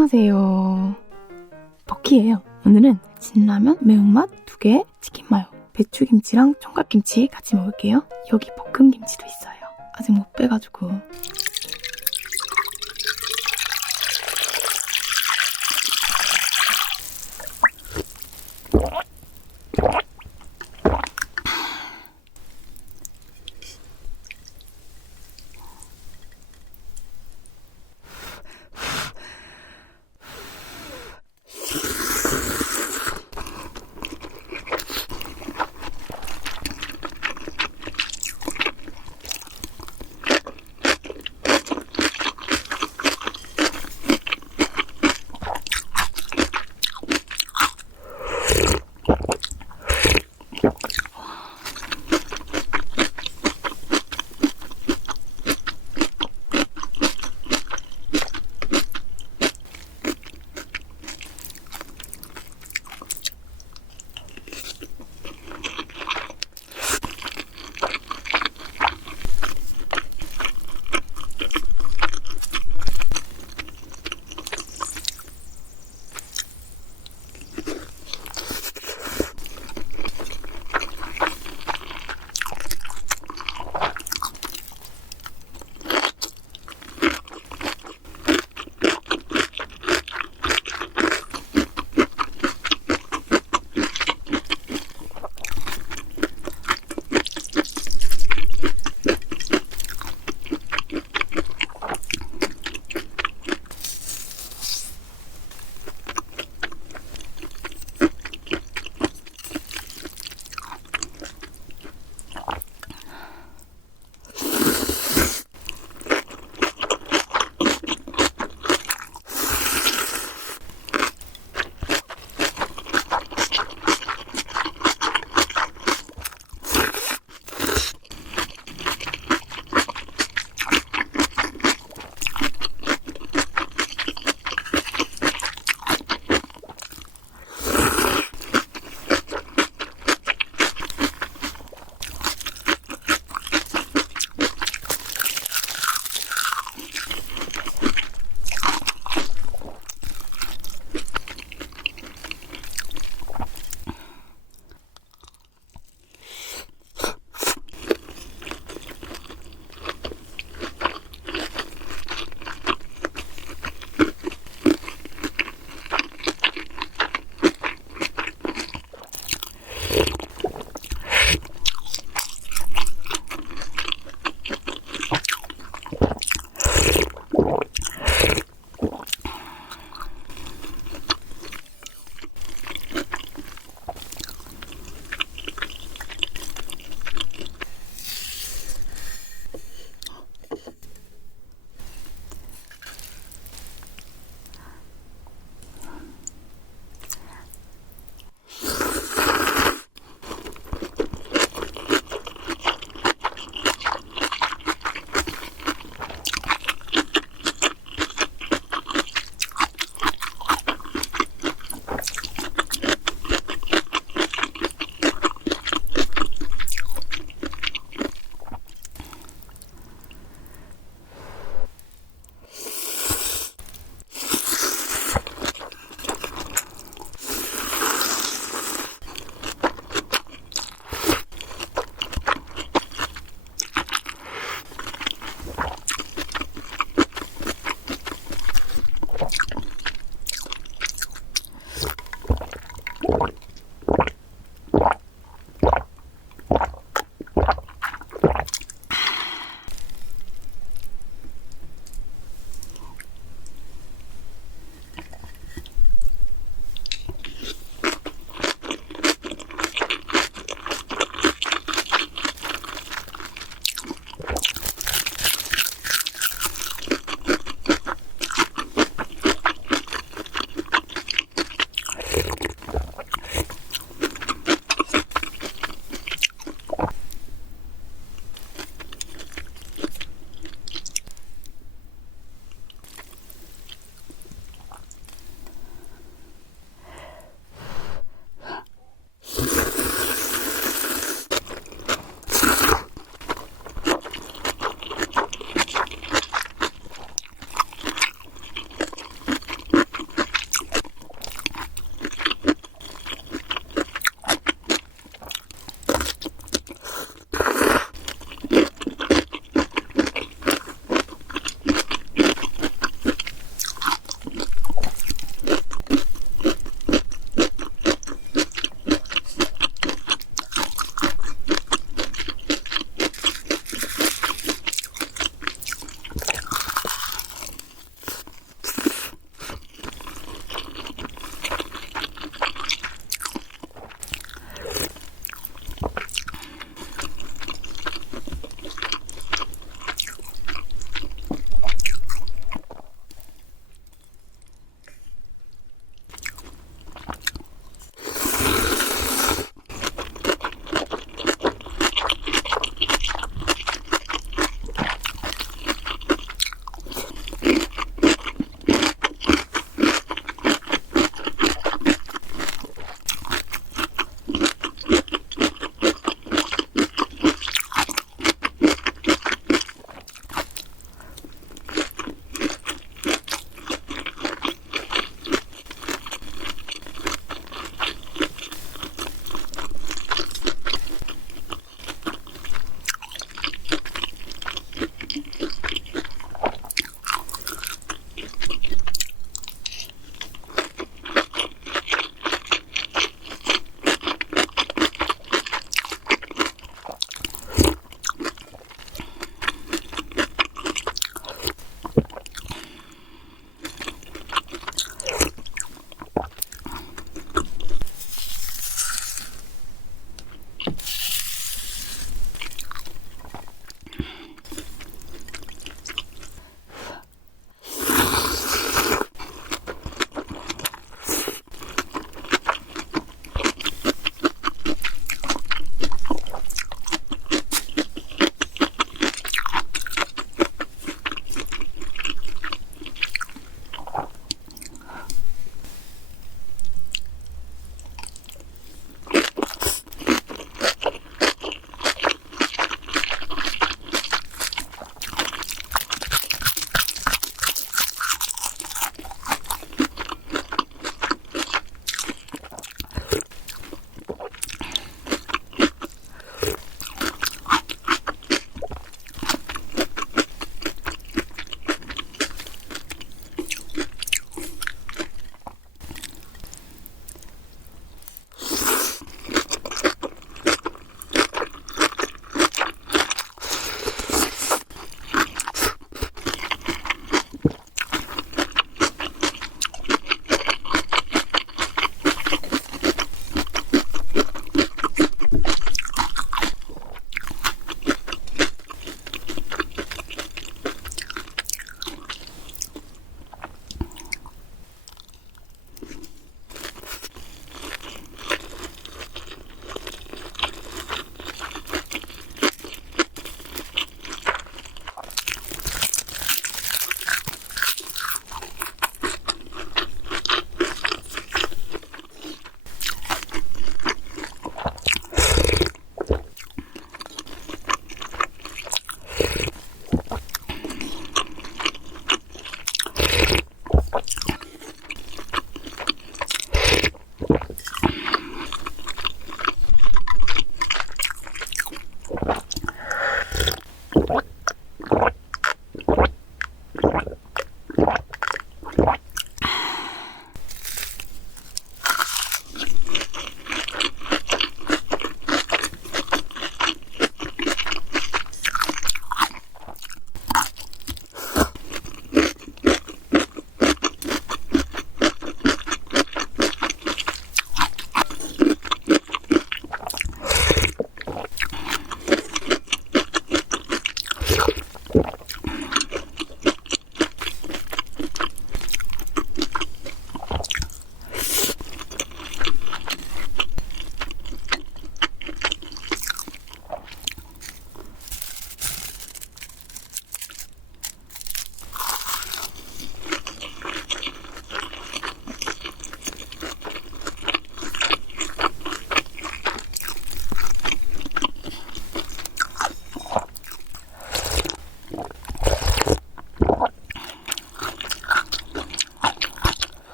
안녕하세요. 버키예요. 오늘은 진라면, 매운맛 두 개, 치킨 마요, 배추김치랑 총각김치 같이 먹을게요. 여기 볶음김치도 있어요. 아직 못 빼가지고.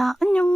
잘 먹었습니다. 안녕.